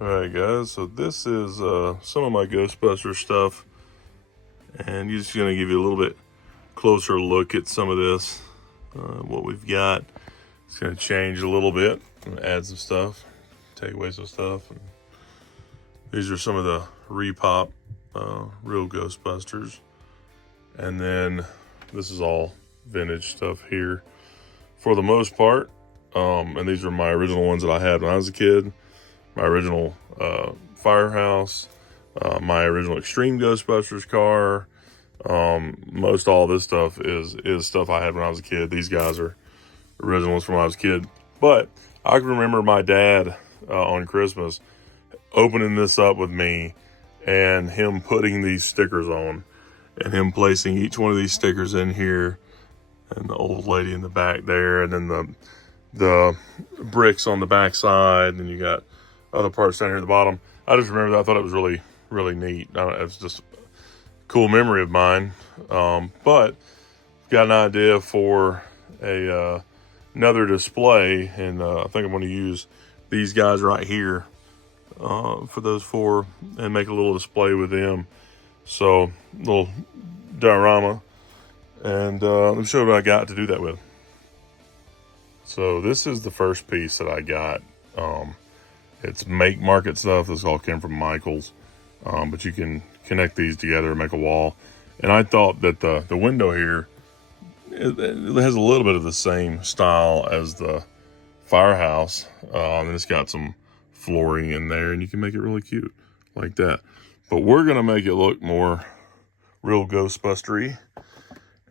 Alright guys, so this is some of my Ghostbusters stuff, and just going to give you a little bit closer look at some of this, what we've got. It's going to change a little bit, add some stuff, take away some stuff. And these are some of the repop real Ghostbusters, and then this is all vintage stuff here for the most part, and these are my original ones that I had when I was a kid. My original Firehouse, my original Extreme Ghostbusters car. Most all this stuff is stuff I had when I was a kid. These guys are originals from when I was a kid. But I can remember my dad on Christmas opening this up with me and him putting these stickers on and him placing each one of these stickers in here, and the old lady in the back there, and then the bricks on the back side, and you got other parts down here at the bottom. I just remember that. I thought it was really, really neat. It's just a cool memory of mine. But got an idea for another display, and I think I'm going to use these guys right here for those four and make a little display with them. So, little diorama, and let me show you what I got to do that with. So this is the first piece that I got. It's make market stuff. This all came from Michael's, but you can connect these together and make a wall. And I thought that the window here, it has a little bit of the same style as the Firehouse, and it's got some flooring in there, and you can make it really cute like that. But we're gonna make it look more real Ghostbustery,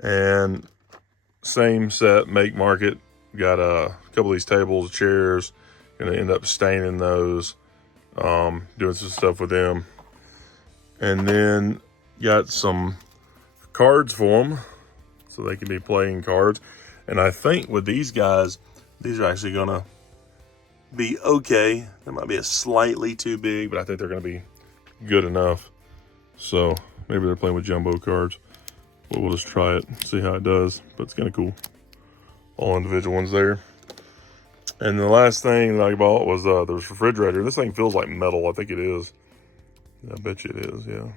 and same set, make market. Got a couple of these tables, chairs. Gonna end up staining those, doing some stuff with them, and then got some cards for them so they can be playing cards. And I think with these guys, these are actually gonna be okay. They might be a slightly too big, but I think they're gonna be good enough. So maybe they're playing with jumbo cards. But we'll just try it, see how it does. But it's kind of cool. All individual ones there. And the last thing that I bought was the refrigerator. This thing feels like metal. I think it is. I bet you it is, yeah.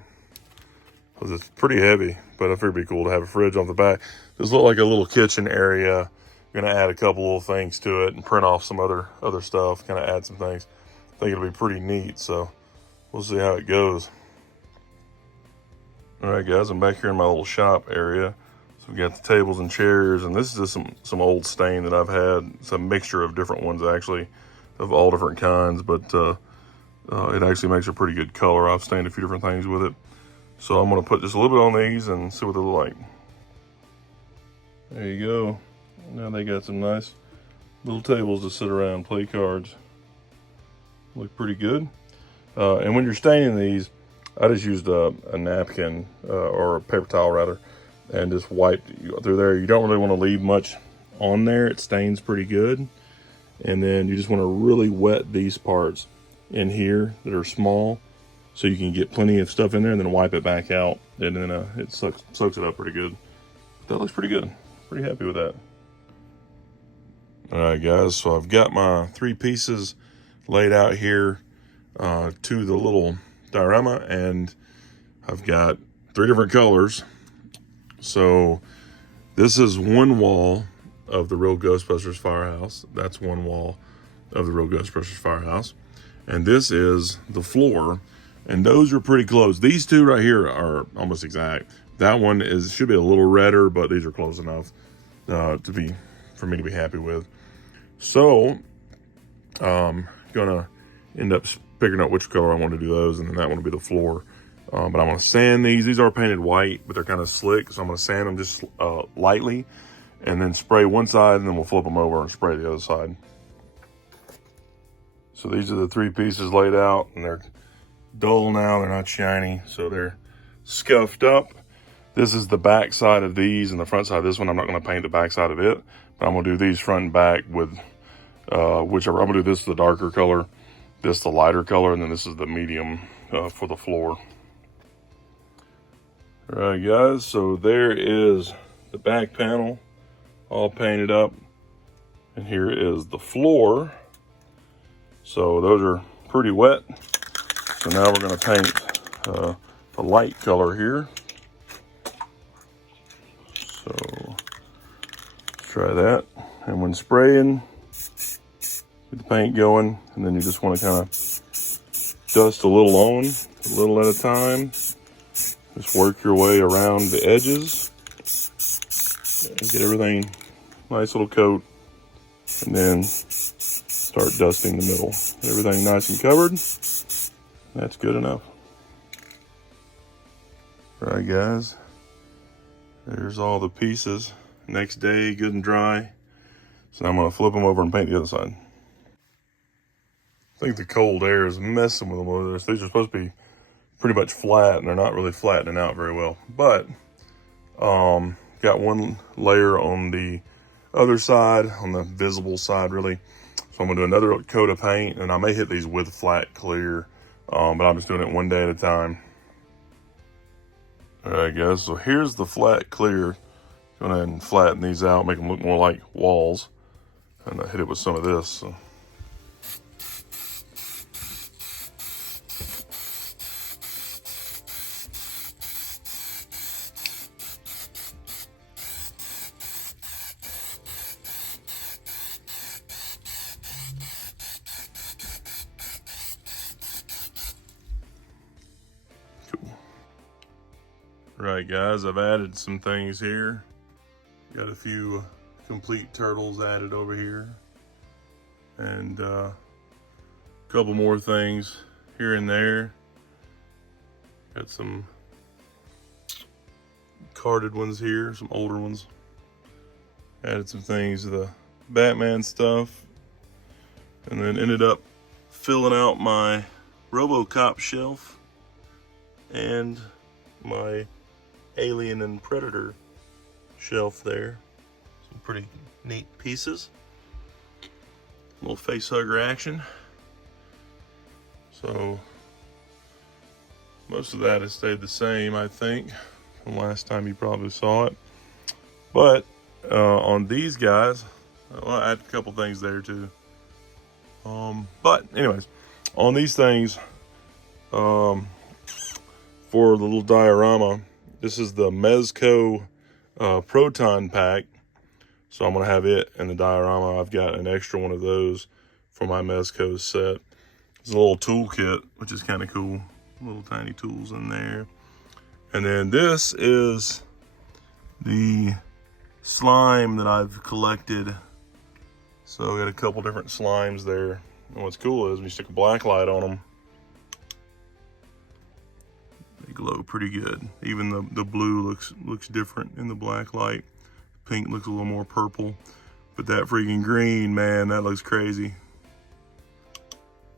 Because it's pretty heavy, but I figured it'd be cool to have a fridge on the back. This look like a little kitchen area. Gonna add a couple little things to it and print off some other stuff. Kind of add some things. I think it'll be pretty neat. So we'll see how it goes. All right, guys, I'm back here in my little shop area. So we got the tables and chairs, and this is just some old stain that I've had. It's a mixture of different ones, actually, of all different kinds, but it actually makes a pretty good color. I've stained a few different things with it. So I'm gonna put just a little bit on these and see what they look like. There you go. Now they got some nice little tables to sit around and play cards. Look pretty good. And when you're staining these, I just used a napkin, or a paper towel rather, and just wiped through there. You don't really want to leave much on there. It stains pretty good. And then you just want to really wet these parts in here that are small, so you can get plenty of stuff in there, and then wipe it back out, and then it soaks it up pretty good. That looks pretty good. Pretty happy with that. All right, guys, so I've got my three pieces laid out here to the little diorama, and I've got three different colors. So this is one wall of the real Ghostbusters Firehouse. That's one wall of the real Ghostbusters Firehouse. And this is the floor. And those are pretty close. These two right here are almost exact. That one should be a little redder, but these are close enough for me to be happy with. So gonna end up figuring out which color I want to do those, and then that one will be the floor. But I'm going to sand these. These are painted white, but they're kind of slick. So I'm going to sand them just lightly, and then spray one side, and then we'll flip them over and spray the other side. So these are the three pieces laid out, and they're dull now. They're not shiny, so they're scuffed up. This is the back side of these, and the front side of this one. I'm not going to paint the back side of it, but I'm going to do these front and back with whichever. I'm going to do this the darker color, this the lighter color, and then this is the medium for the floor. All right, guys, so there is the back panel all painted up, and here is the floor. So those are pretty wet. So now we're going to paint the light color here. So let's try that. And when spraying, get the paint going, and then you just want to kind of dust a little on, a little at a time. Just work your way around the edges and get everything nice little coat, and then start dusting the middle. Everything nice and covered. That's good enough. All right, guys. There's all the pieces. Next day, good and dry. So now I'm gonna flip them over and paint the other side. I think the cold air is messing with them over this. These are supposed to be pretty much flat, and they're not really flattening out very well. But got one layer on the other side, on the visible side really. So I'm gonna do another coat of paint, and I may hit these with flat clear, but I'm just doing it one day at a time. All right, guys, so here's the flat clear. Go ahead and flatten these out, make them look more like walls. And I hit it with some of this. So. Right, guys, I've added some things here. Got a few complete turtles added over here. And a couple more things here and there. Got some carded ones here, some older ones. Added some things to the Batman stuff. And then ended up filling out my RoboCop shelf and my Alien and Predator shelf there. Some pretty neat pieces. A little face hugger action. So most of that has stayed the same, I think, from last time you probably saw it. But on these guys, well, I added a couple things there too. But anyways, on these things, for the little diorama, this is the Mezco Proton pack. So I'm gonna have it in the diorama. I've got an extra one of those for my Mezco set. It's a little tool kit, which is kind of cool. Little tiny tools in there. And then this is the slime that I've collected. So I got a couple different slimes there. And what's cool is when you stick a black light on them, they glow pretty good. Even the blue looks different in the black light. Pink looks a little more purple. But that freaking green, man, that looks crazy.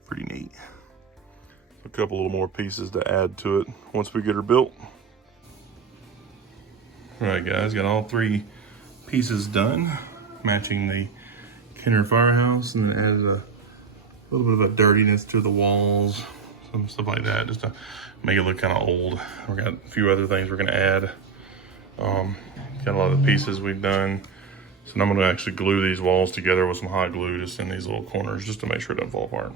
Pretty neat. A couple little more pieces to add to it once we get her built. All right, guys, got all three pieces done, matching the Kenner Firehouse, and then added a little bit of a dirtiness to the walls, some stuff like that, just to make it look kind of old. We got a few other things we're gonna add. Got a lot of the pieces we've done. So now I'm gonna actually glue these walls together with some hot glue just in these little corners, just to make sure it doesn't fall apart.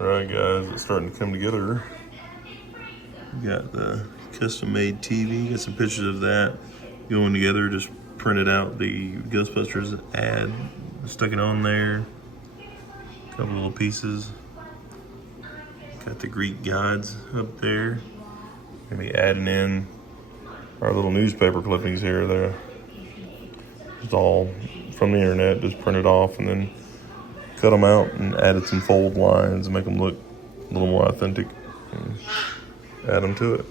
All right, guys, it's starting to come together. We got the custom-made TV, got some pictures of that going together. Just printed out the Ghostbusters ad, stuck it on there. A couple little pieces. Got the Greek gods up there. Gonna be adding in our little newspaper clippings here. They're just all from the internet, just printed off and then cut them out and added some fold lines and make them look a little more authentic and add them to it.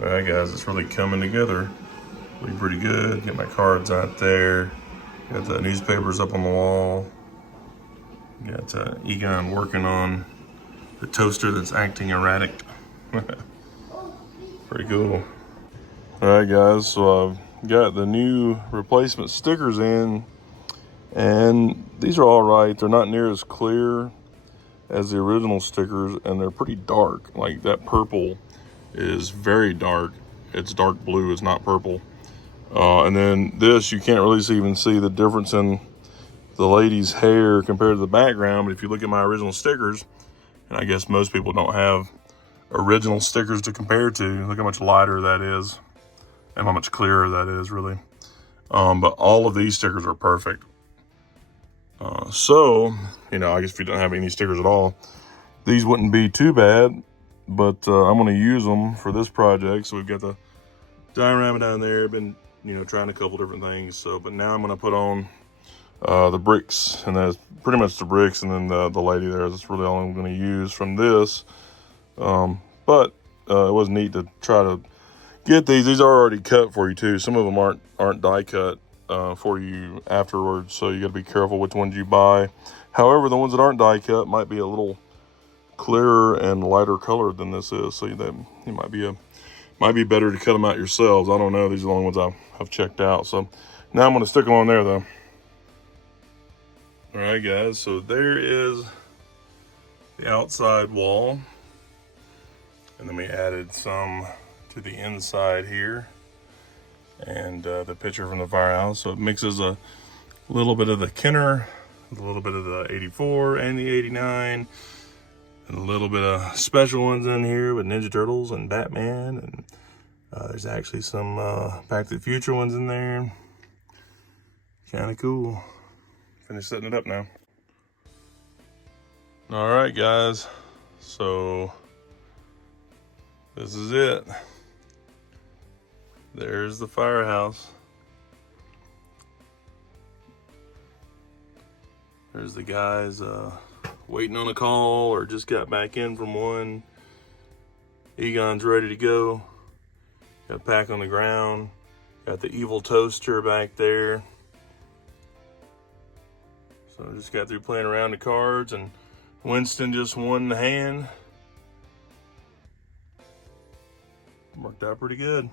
All right, guys, it's really coming together. Looking pretty good. Get my cards out there. Got the newspapers up on the wall. Got Egon working on the toaster that's acting erratic. Pretty cool. All right, guys, so I've got the new replacement stickers in, and these are all right. They're not near as clear as the original stickers, and they're pretty dark. Like that purple is very dark. It's dark blue, it's not purple. And then this, you can't really even see the difference in the lady's hair compared to the background. But if you look at my original stickers, and I guess most people don't have original stickers to compare to, look how much lighter that is and how much clearer that is, really. But all of these stickers are perfect. So, you know, I guess if you don't have any stickers at all, these wouldn't be too bad, but I'm going to use them for this project. So we've got the diorama down there. I've been, you know, trying a couple different things. So, but now I'm going to put on the bricks, and that's pretty much the bricks, and then the lady there. That's really all I'm going to use from this. But it was neat to try to get these. These are already cut for you too. Some of them aren't die cut for you afterwards, so you got to be careful which ones you buy. However, the ones that aren't die cut might be a little clearer and lighter colored than this is, so that it might be better to cut them out yourselves. I don't know. These are the only ones I've checked out. So now I'm going to stick them on there though. All right, guys. So there is the outside wall, and then we added some to the inside here, and the picture from the Firehouse. So it mixes a little bit of the Kenner, a little bit of the 84 and the 89, and a little bit of special ones in here with Ninja Turtles and Batman, and there's actually some Back to the Future ones in there. Kind of cool. Finished setting it up now. All right, guys. So this is it. There's the Firehouse. There's the guys waiting on a call or just got back in from one. Egon's ready to go. Got a pack on the ground. Got the evil toaster back there. So I just got through playing around the cards, and Winston just won the hand. Worked out pretty good.